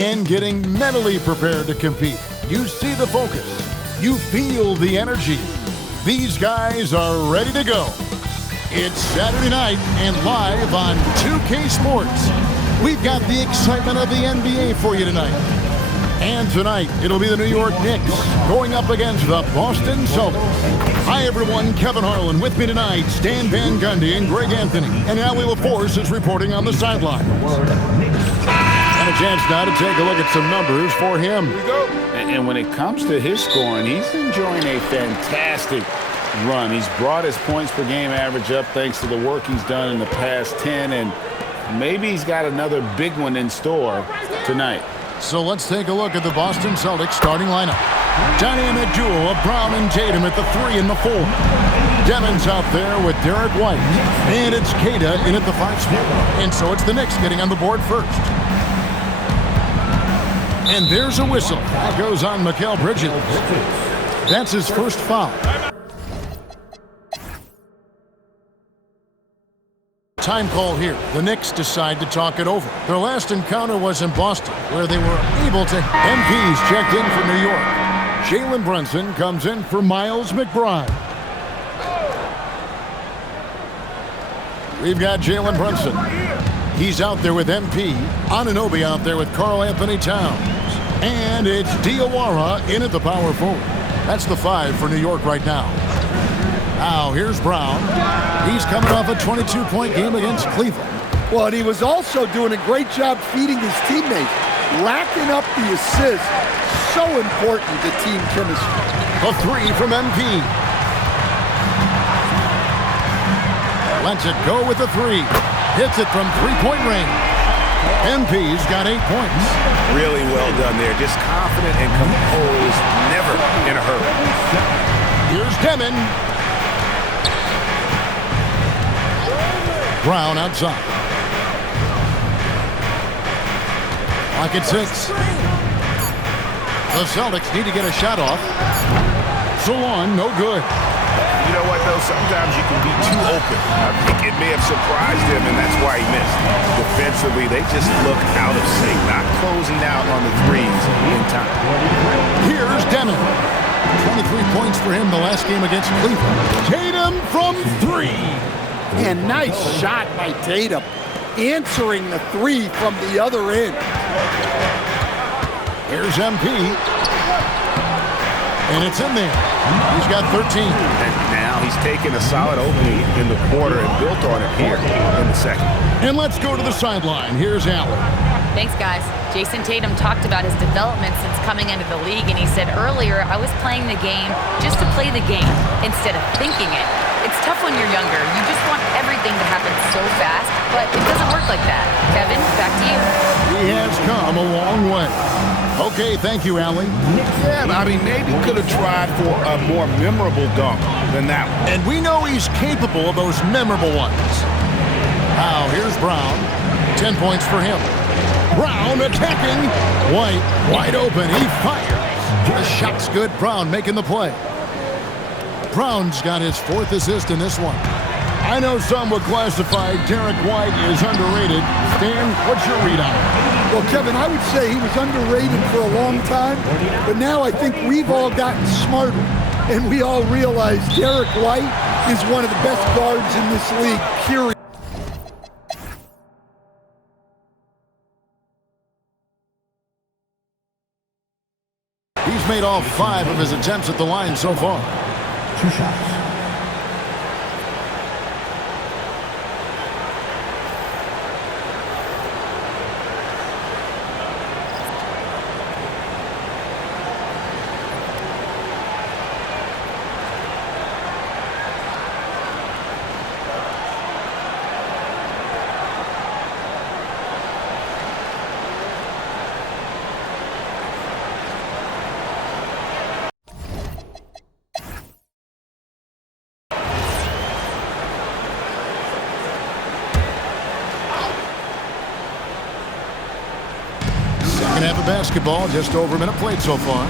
and getting mentally prepared to compete. You see the focus. You feel the energy. These guys are ready to go. It's Saturday night and live on 2K Sports. We've got the excitement of the NBA for you tonight. And tonight, it'll be the New York Knicks going up against the Boston Celtics. Hi, everyone. Kevin Harlan with me tonight. Stan Van Gundy and Greg Anthony. And Ali LaForce is reporting on the sidelines. And a chance now to take a look at some numbers for him. Here we go. And when it comes to his scoring, he's enjoying a fantastic run. He's brought his points per game average up thanks to the work he's done in the past 10. And maybe he's got another big one in store tonight. So let's take a look at the Boston Celtics starting lineup. Dynamic duo of Brown and Tatum at the 3 and the 4. Devon's out there with Derek White. And it's Queta in at the 5 spot. And so it's the Knicks getting on the board first. And there's a whistle. That goes on Mikal Bridges. That's his first foul. Time call here. The Knicks decide to talk it over. Their last encounter was in Boston, where they were able to. MP's checked in for New York. Jalen Brunson comes in for Miles McBride. We've got Jalen Brunson. He's out there with MP. Anunoby out there with Karl Anthony Towns. And it's Diawara in at the power forward. That's the 5 for New York right now. Now, here's Brown. He's coming off a 22-point game against Cleveland. Well, and he was also doing a great job feeding his teammates, racking up the assists. So important to team chemistry. The 3 from MP. Lets it go with the 3. Hits it from three-point range. MP's got 8 points. Really well done there. Just confident and composed, never in a hurry. Here's Demon. Brown outside. Clock at 6. The Celtics need to get a shot off. Salon, no good. You know what, though? Sometimes you can be too open. I think it may have surprised him, and that's why he missed. Defensively, they just look out of sync, not closing out on the threes in time. Here's Demon. 23 points for him the last game against Cleveland. Tatum from 3. And nice shot by Tatum, answering the 3 from the other end. Here's MP. And it's in there. He's got 13. And now he's taken a solid opening in the quarter and built on it here in the second. And let's go to the sideline. Here's Allen. Thanks, guys. Jason Tatum talked about his development since coming into the league, and he said earlier, I was playing the game just to play the game instead of thinking it. It's tough when you're younger. You just want everything to happen so fast, but it doesn't work like that. Kevin, back to you. He has come a long way. Okay, thank you, Allie. Yeah, I mean, maybe could have tried for a more memorable dunk than that one. And we know he's capable of those memorable ones. Now, here's Brown. 10 points for him. Brown attacking. White, wide open. He fires. The shot's good. Brown making the play. Brown's got his 4th assist in this one. I know some would classify Derek White as underrated. Stan, what's your read on it? Well, Kevin, I would say he was underrated for a long time, but now I think we've all gotten smarter, and we all realize Derek White is one of the best guards in this league, period. He's made all 5 of his attempts at the line so far. 2 shots. Second half of basketball, just over a minute played so far.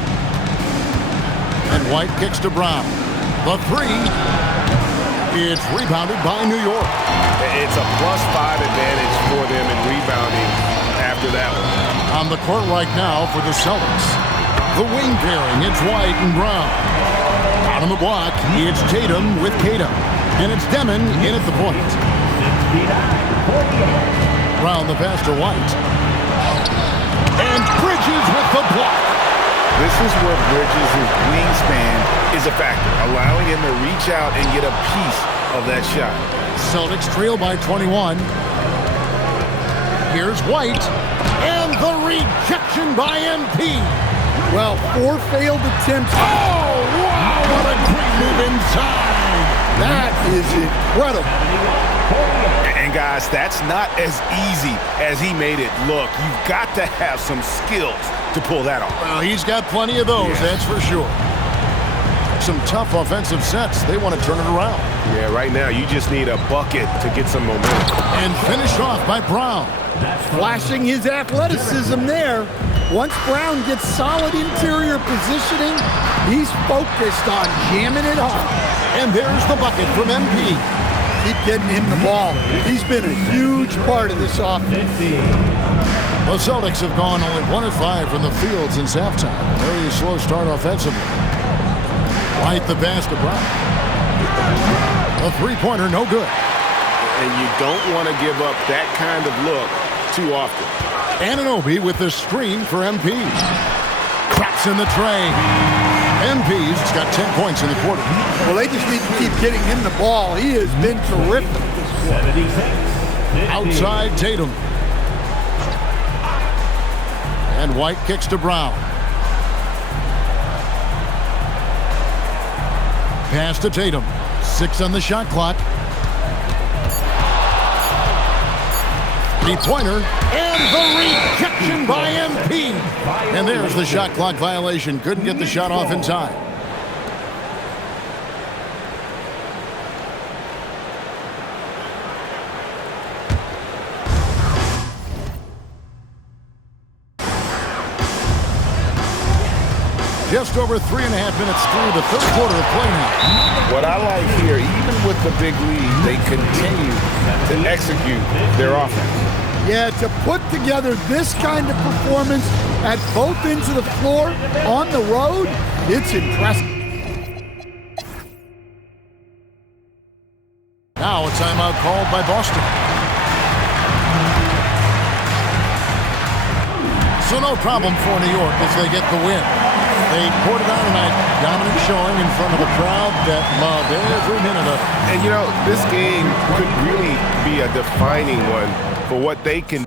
And White kicks to Brown. The 3. It's rebounded by New York. It's a +5 advantage for them in rebounding after that one. On the court right now for the Celtics. The wing pairing, it's White and Brown. Out on the block, it's Tatum with Tatum. And it's Demon in at the point. Brown the pass to White. And Bridges with the block. This is where Bridges' wingspan is a factor, allowing him to reach out and get a piece of that shot. Celtics trail by 21. Here's White. And the rejection by MP. Well, 4 failed attempts. Oh, wow, what a great move inside. That is incredible. And guys, that's not as easy as he made it look. You've got to have some skills to pull that off. Well, he's got plenty of those, that's for sure. Some tough offensive sets. They want to turn it around. Yeah, right now you just need a bucket to get some momentum. And finished off by Brown. Flashing his athleticism there. Once Brown gets solid interior positioning, he's focused on jamming it home. And there's the bucket from MP. Keep getting him the ball. He's been a huge part of this offense. The Celtics have gone only 1 of 5 from the field since halftime. Very slow start offensively. White the pass to Brown. A three-pointer, no good. And you don't want to give up that kind of look too often. Anunoby with the screen for MP. Traps in the tray. MP's got 10 points in the quarter. Well, they just need to keep getting him the ball. He has been terrific. Outside Tatum. And White kicks to Brown. Pass to Tatum. 6 on the shot clock. Three-pointer. And the rejection by MP. And there's the shot clock violation. Couldn't get the shot off in time. Just over 3.5 minutes through the third quarter of play now. What I like here, even with the big lead, they continue to execute their offense. Yeah, to put together this kind of performance at both ends of the floor on the road, it's impressive. Now a timeout called by Boston. So no problem for New York as they get the win. They poured it out tonight, dominant showing in front of a crowd that loved every minute of it. And you know, this game could really be a defining one for what they can